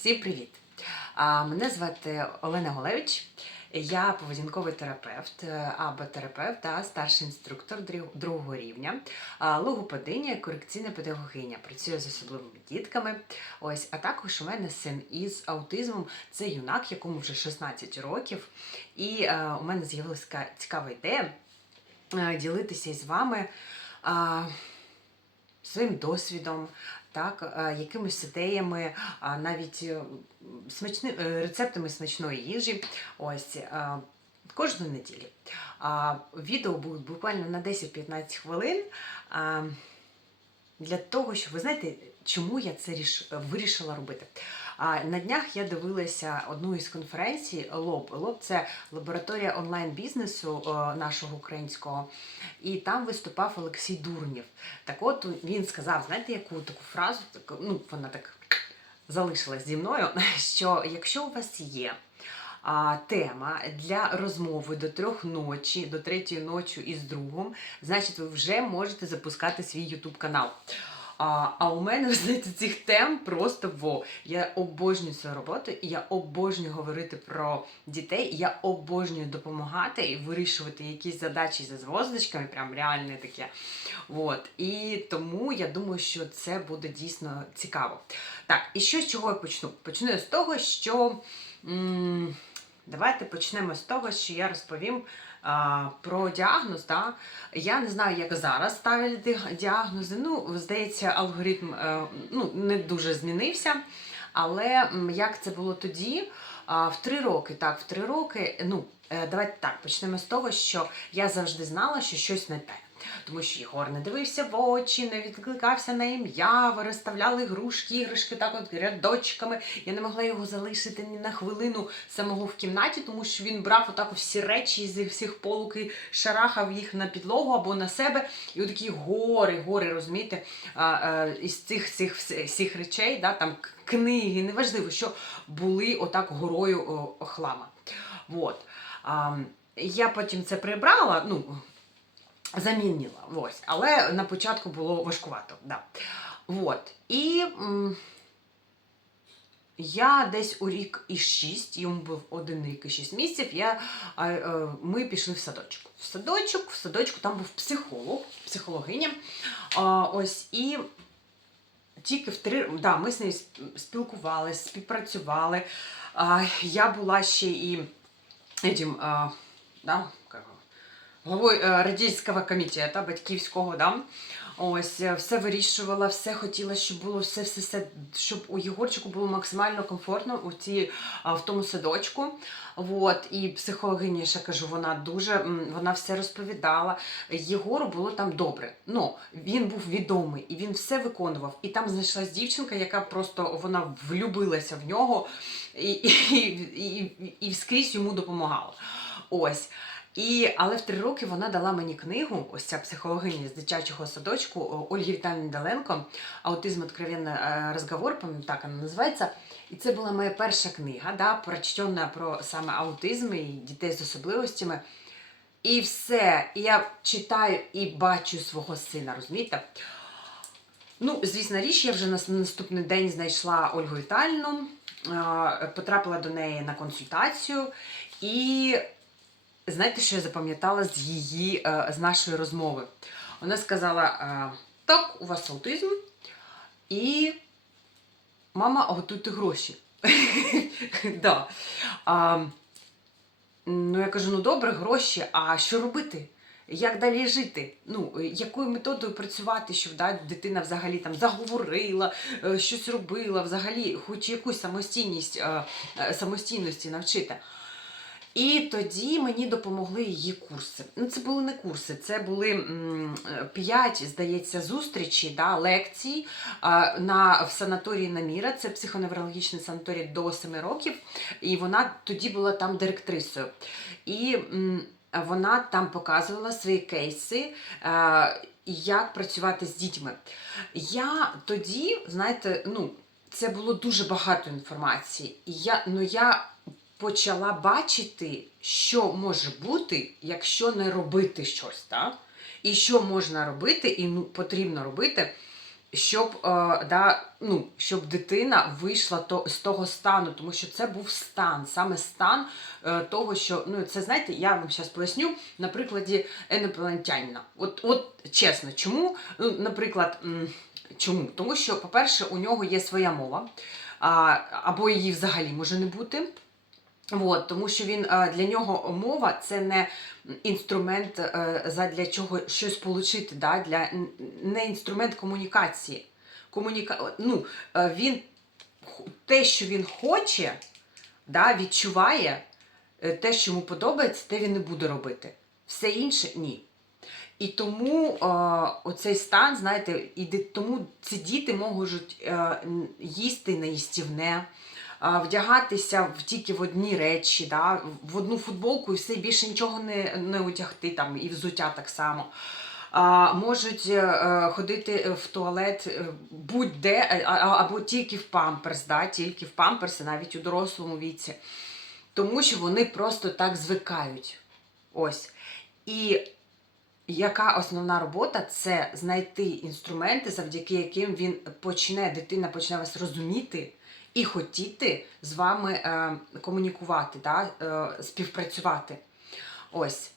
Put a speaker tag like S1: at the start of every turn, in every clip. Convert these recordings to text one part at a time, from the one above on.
S1: Всім привіт! Мене звати Олена Голевич. Я поведінковий терапевт е, або терапевт та старший інструктор другого рівня, логопединя, корекційна педагогиня. Працюю з особливими дітками. Ось, а також у мене син із аутизмом. Це юнак, якому вже 16 років. І е, у мене з'явилася цікава ідея е, ділитися із вами. своїм досвідом, так, е, якимись ідеями, навіть е, смачни, е, рецептами смачної їжі. Ось кожну неділю. Відео будуть буквально на 10-15 хвилин. Для того, щоб ви знаєте, чому я це вирішила робити. А на днях я дивилася одну із конференцій ЛОБ. ЛОБ це лабораторія онлайн-бізнесу е, нашого українського. І там виступав Олексій Дурнів. Так от він сказав, знаєте, яку таку фразу, ну вона так залишилась зі мною, що якщо у вас є а, тема для розмови до трьох ночі, до третьої ночі із другом, значить ви вже можете запускати свій YouTube канал. А, а у мене, знаєте, цих тем просто во. Я обожнюю цю роботу, і я обожнюю говорити про дітей. Я обожнюю допомагати і вирішувати якісь задачі за звоздочками, прям реальне таке. От. І тому я думаю, що це буде дійсно цікаво. Так, і що з чого я почну? Почну я з того, що. М- Давайте почнемо з того, що я розповім а, про діагноз. Да? Я не знаю, як зараз ставлять діагнози. Ну, здається, алгоритм е, ну, не дуже змінився. Але як це було тоді? В три роки, так, в три роки, ну, е, давайте так, почнемо з того, що я завжди знала, що щось не те. Тому що Єгор не дивився в очі, не відкликався на ім'я, виставляли грушки, іграшки так от рядочками. Я не могла його залишити ні на хвилину самого в кімнаті, тому що він брав отак всі речі зі всіх полок і шарахав їх на підлогу або на себе. І отакі гори, гори, розумієте, а, а, із цих цих всіх речей, да, там книги, неважливо, що були отак горою о, хлама. Вот. А, я потім це прибрала, ну, замінила. Ось. Але на початку було важкувато. Да. Вот. І м, я десь у рік і шість, йому був один рік і шість місяців, я, а, е, ми пішли в садочок. В садочок, в садочку там був психолог, психологиня. А, ось, і тільки в три да, ми з нею спілкувалися, співпрацювали. А, я була ще і этим, а, да, главою е, комітету батьківського, да. Ось е, все вирішувала, все хотіла, щоб було все, все, все, щоб у Єгорчику було максимально комфортно у ці, в тому садочку. Вот, і психологиня, ще кажу, вона дуже вона все розповідала. Єгору було там добре. Ну, він був відомий і він все виконував. І там знайшлась дівчинка, яка просто вона влюбилася в нього і, і, і, і, і скрізь йому допомагала. Ось. І, але в три роки вона дала мені книгу, ось ця психологиня з дитячого садочку Ольги Віталіївни Даленко «Аутизм. Откровенний е, розговор», так вона називається. І це була моя перша книга, да, прочтена про саме аутизм і дітей з особливостями. І все. І я читаю і бачу свого сина, розумієте? Ну, звісно, річ, я вже на наступний день знайшла Ольгу Віталіївну, е, потрапила до неї на консультацію. І знаєте, що я запам'ятала з її, е, з нашої розмови? Вона сказала: е, так, у вас аутизм, і мама, готуйте гроші. да. а, ну, я кажу: ну добре, гроші, а що робити? Як далі жити? Ну, якою методою працювати, щоб да, дитина взагалі там заговорила, е, щось робила, взагалі, хоч якусь самостійність, самостійності навчити. І тоді мені допомогли її курси. Ну, це були не курси, це були е, п'ять, здається, зустрічі, да, лекцій на, в санаторії Наміра. Це психоневрологічний санаторій до 7 років. І вона тоді була там директрисою. І вона там показувала свої кейси. як працювати з дітьми. Я тоді, знаєте, ну, це було дуже багато інформації. І я, ну, я почала бачити, що може бути, якщо не робити щось, так? І що можна робити, і ну, потрібно робити, щоб, е, да, ну, щоб дитина вийшла то, з того стану, тому що це був стан, саме стан е, того, що ну це знаєте, я вам зараз поясню на прикладі інопланетянина. От, от чесно, чому? Ну, наприклад, чому? Тому що, по-перше, у нього є своя мова, а, або її взагалі може не бути. От, тому що він е, для нього мова це не інструмент е, задля чого щось получити, да? для, не інструмент комунікації. Комуніка... Ну, е, він те, що він хоче, да, відчуває, те, що йому подобається, те він не буде робити. Все інше ні. І тому оцей стан, знаєте, і тому ці діти можуть їсти неїстівне, е, вдягатися в тільки в одні речі, да, в одну футболку і все більше нічого не, не одягти, там, і взуття так само. А, можуть е, ходити в туалет е, будь-де, або тільки в памперс, да, тільки в памперси, навіть у дорослому віці. Тому що вони просто так звикають. Ось. І яка основна робота це знайти інструменти, завдяки яким він почне, дитина почне вас розуміти і хотіти з вами е, комунікувати, да, е, співпрацювати. Ось.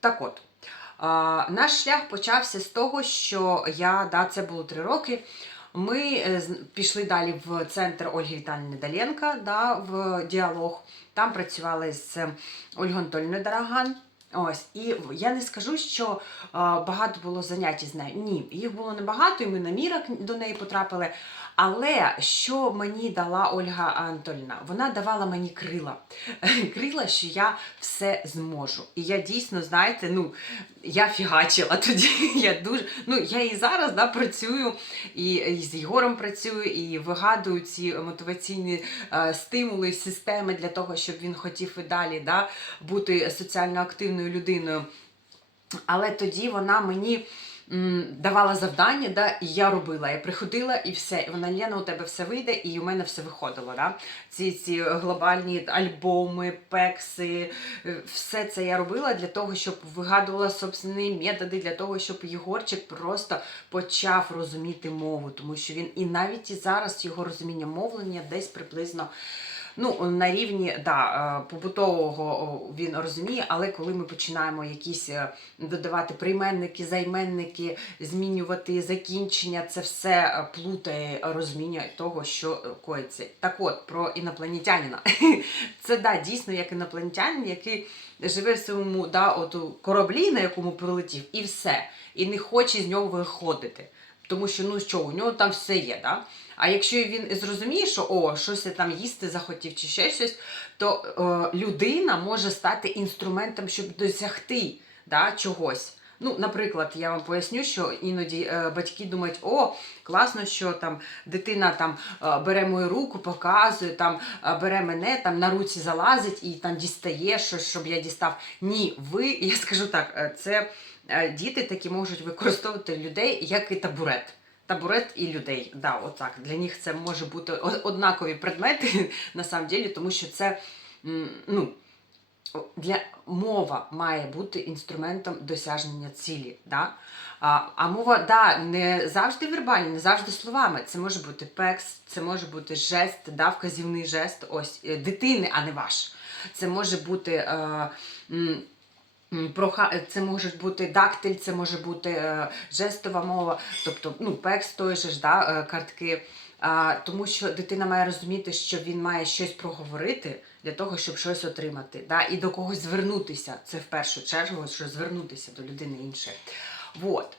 S1: Так от. А, наш шлях почався з того, що я, да, це було три роки. Ми е, пішли далі в центр Ольги Віталіївни Даленка, да, в діалог. Там працювали з Ольгою Анатольовною Дараган. Ось, і я не скажу, що багато було занять з нею. Ні, їх було небагато, і ми на мірок до неї потрапили. Але що мені дала Ольга Антольна? Вона давала мені крила. Крила, що я все зможу. І я дійсно, знаєте, ну я фігачила тоді. Я дуже ну я і зараз да, працюю, і, і з Ігором працюю, і вигадую ці мотиваційні е, стимули, системи для того, щоб він хотів і далі да, бути соціально активною людиною. Але тоді вона мені давала завдання, да, і я робила. Я приходила і все. І вона Лена, у тебе все вийде, і у мене все виходило. Да? Ці, ці глобальні альбоми, пекси, е, все це я робила для того, щоб вигадувала собственні методи, для того, щоб Єгорчик просто почав розуміти мову, тому що він і навіть і зараз його розуміння мовлення десь приблизно. Ну, на рівні да, е, побутового він розуміє, але коли ми починаємо якісь е, додавати прийменники, займенники, змінювати закінчення, це все е, плутає розуміння того, що коїться. Так от, про інопланетянина. Це да, дійсно як інопланетянин, який живе в своєму да, от, кораблі, на якому прилетів, і все. І не хоче з нього виходити. Тому що ну що, у нього там все є, да? А якщо він зрозуміє, що о, щось я там їсти захотів чи ще щось, то е, людина може стати інструментом, щоб досягти да, чогось. Ну, наприклад, я вам поясню, що іноді е, батьки думають, о, класно, що там дитина там е, бере мою руку, показує, там е, бере мене, там на руці залазить і там дістає щось, щоб я дістав. Ні, ви, я скажу так, е, це е, діти такі можуть використовувати людей як і табурет. Табурет і людей. Да, отак. Для них це може бути однакові предмети на самом деле, тому що це ну, для мова має бути інструментом досягнення цілі. Да? А, а мова да, не завжди вербальна, не завжди словами. Це може бути пекс, це може бути жест, да, вказівний жест ось е, дитини, а не ваш. Це може бути. Е, Це може бути дактиль, це може бути е, жестова мова, тобто ну, пекс той же ж, да, е, картки. А, тому що дитина має розуміти, що він має щось проговорити для того, щоб щось отримати, да, і до когось звернутися. Це в першу чергу, що звернутися до людини іншої. Вот.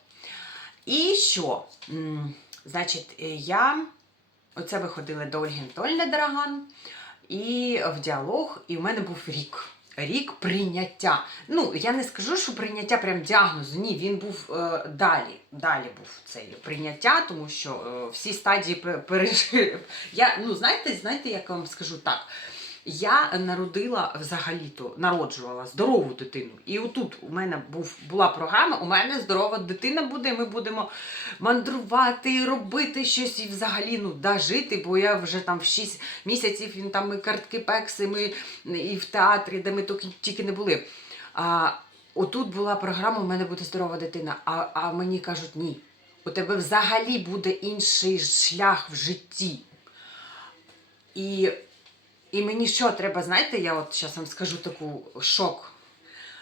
S1: І що? Значить, е, я оце ви ходили до Ольги Анатольовни Дараган і в діалог, і в мене був рік. Рік прийняття. Ну, я не скажу, що прийняття прям діагнозу. Ні, він був е, далі. Далі був цей прийняття, тому що е, всі стадії пе- пережив. Я, ну, знаєте, знаєте, як вам скажу так. Я народила взагалі-то, народжувала здорову дитину. І отут у мене був, була програма, у мене здорова дитина буде, ми будемо мандрувати, робити щось і взагалі ну, да, жити, бо я вже там в 6 місяців він там і картки пекси, ми і в театрі, де ми тільки, не були. А, отут була програма, у мене буде здорова дитина. А, а мені кажуть, ні. у тебе взагалі буде інший шлях в житті. І, і мені що треба, знаєте, я от зараз вам скажу таку шок.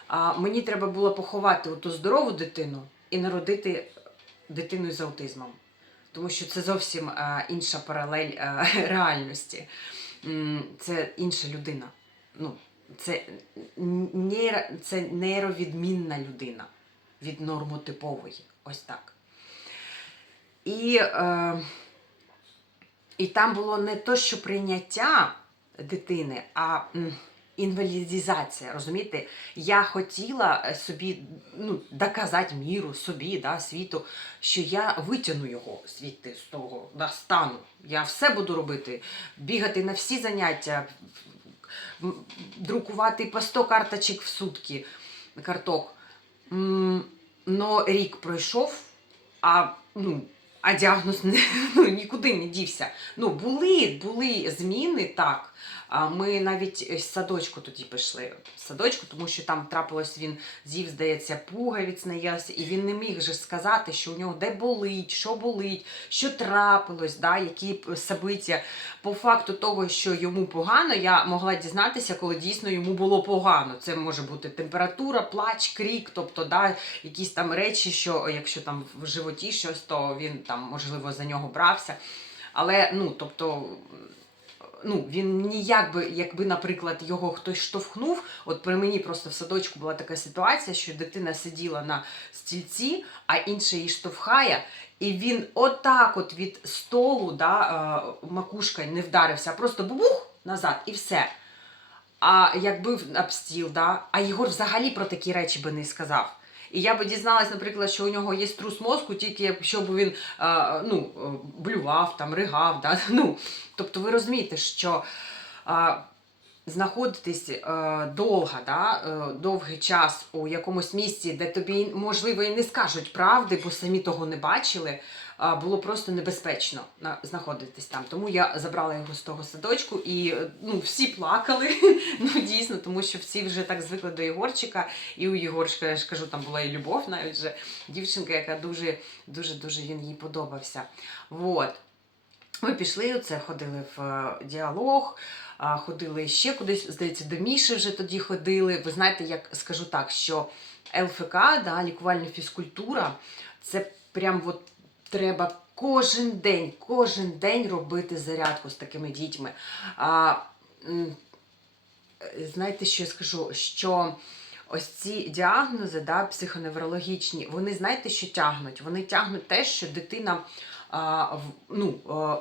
S1: А, мені треба було поховати ту здорову дитину і народити дитину з аутизмом. Тому що це зовсім е, інша паралель е, реальності. Це інша людина. Ну, це, нейро, це нейровідмінна людина від нормотипової. Ось так. І, е, і там було не то, що прийняття дитини, а інвалідізація. Розумієте? Я хотіла е, собі ну, доказати міру, собі, да, світу, що я витягну його звідти з того да, стану. Я все буду робити, бігати на всі заняття, друкувати по 100 карточок в сутки, карток. Но рік пройшов, а, ну, а діагноз не, ну, нікуди не дівся. Ну, були, були зміни, так. Ми навіть з садочку тоді пішли. В садочку, тому що там трапилось, він з'їв, здається, пуговиць наївся, і він не міг же сказати, що у нього де болить, що болить, що трапилось, да, які собиття. По факту того, що йому погано, я могла дізнатися, коли дійсно йому було погано. Це може бути температура, плач, крік, тобто да, якісь там речі, що якщо там в животі щось, то він там можливо за нього брався. Але ну, тобто, ну, він ніяк би, якби, наприклад, його хтось штовхнув. От при мені просто в садочку була така ситуація, що дитина сиділа на стільці, а інший її штовхає. І він отак, от від столу, да, е, макушкою не вдарився, а просто бубух назад і все. А якби в- об стіл, да? а Єгор взагалі про такі речі би не сказав. І я би дізналась, наприклад, що у нього є трус мозку, тільки щоб він е, ну, е, блював, там, ригав. Да? Ну, тобто ви розумієте, що е, знаходитись довго, да? довгий час у якомусь місці, де тобі, можливо, і не скажуть правди, бо самі того не бачили, було просто небезпечно знаходитись там. Тому я забрала його з того садочку і е, ну, всі плакали. ну дійсно, тому що всі вже так звикли до Єгорчика. І у Єгорчика, я ж кажу, там була і любов, навіть вже дівчинка, яка дуже дуже дуже він їй подобався. Вот. Ми пішли, це ходили в е, діалог, ходили ще кудись, здається, до Міші вже тоді ходили. Ви знаєте, як скажу так, що ЛФК, да, лікувальна фізкультура, це прям от треба кожен день, кожен день робити зарядку з такими дітьми. А, знаєте, що я скажу? Що ось ці діагнози, да, психоневрологічні, вони знаєте, що тягнуть? Вони тягнуть те, що дитина. Ну,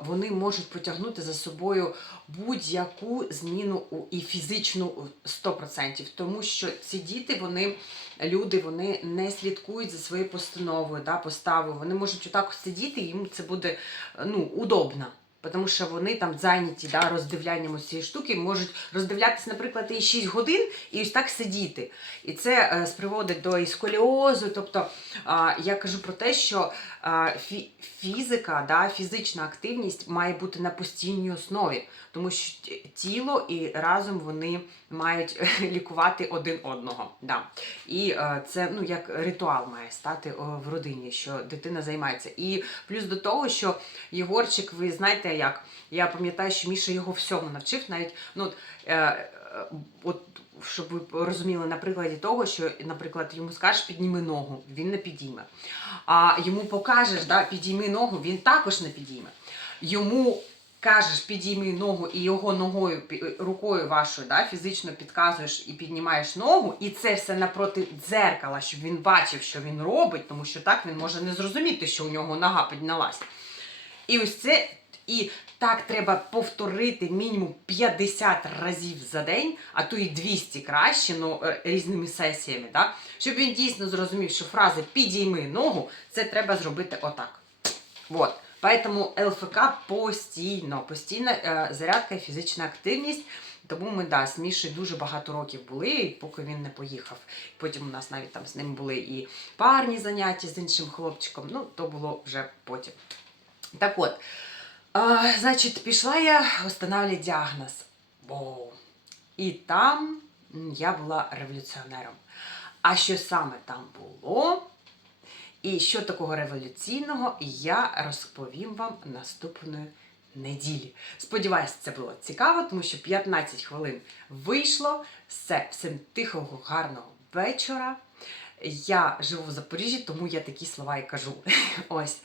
S1: вони можуть потягнути за собою будь-яку зміну і фізичну у 100%. Тому що ці діти, вони люди, вони не слідкують за своєю постановою, да, поставою. Вони можуть отак сидіти, їм це буде ну, удобно. Тому що вони там зайняті да, роздивлянням цієї штуки, можуть роздивлятися, наприклад, і 6 годин і ось так сидіти. І це е, сприводить до і сколіозу. Тобто е, я кажу про те, що е, фі- фізика, да, фізична активність має бути на постійній основі, тому що тіло і разом вони мають лікувати один одного. Да. І е, це ну, як ритуал має стати в родині, що дитина займається. І плюс до того, що Єгорчик, ви знаєте як, я пам'ятаю, що Міша його всьому навчив, навіть ну, е, е, от щоб ви розуміли на прикладі того, що, наприклад, йому скажеш підніми ногу, він не підійме. А йому покажеш, да, підійми ногу, він також не підійме. Йому кажеш, підійми ногу і його ногою, рукою вашою да, фізично підказуєш і піднімаєш ногу, і це все напроти дзеркала, щоб він бачив, що він робить, тому що так він може не зрозуміти, що у нього нога піднялась. І ось це. І так треба повторити мінімум 50 разів за день, а то і 200 краще, ну е, різними сесіями, да? щоб він дійсно зрозумів, що фрази підійми ногу, це треба зробити отак. Вот. Поэтому ЛФК постійно, постійна е, зарядка і фізична активність. Тому ми да, з Мішею дуже багато років були, поки він не поїхав. Потім у нас навіть там з ним були і парні заняття з іншим хлопчиком. Ну, то було вже потім. Так от, а, значить, пішла я встановлювати діагноз. Воу. І там я була революціонером. А що саме там було? І що такого революційного, я розповім вам наступної неділі. Сподіваюсь, це було цікаво, тому що 15 хвилин вийшло. Все, всім тихого, гарного вечора. Я живу в Запоріжжі, тому я такі слова і кажу. Ось.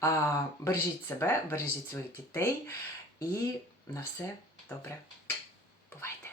S1: А, бережіть себе, бережіть своїх дітей і на все добре. Бувайте!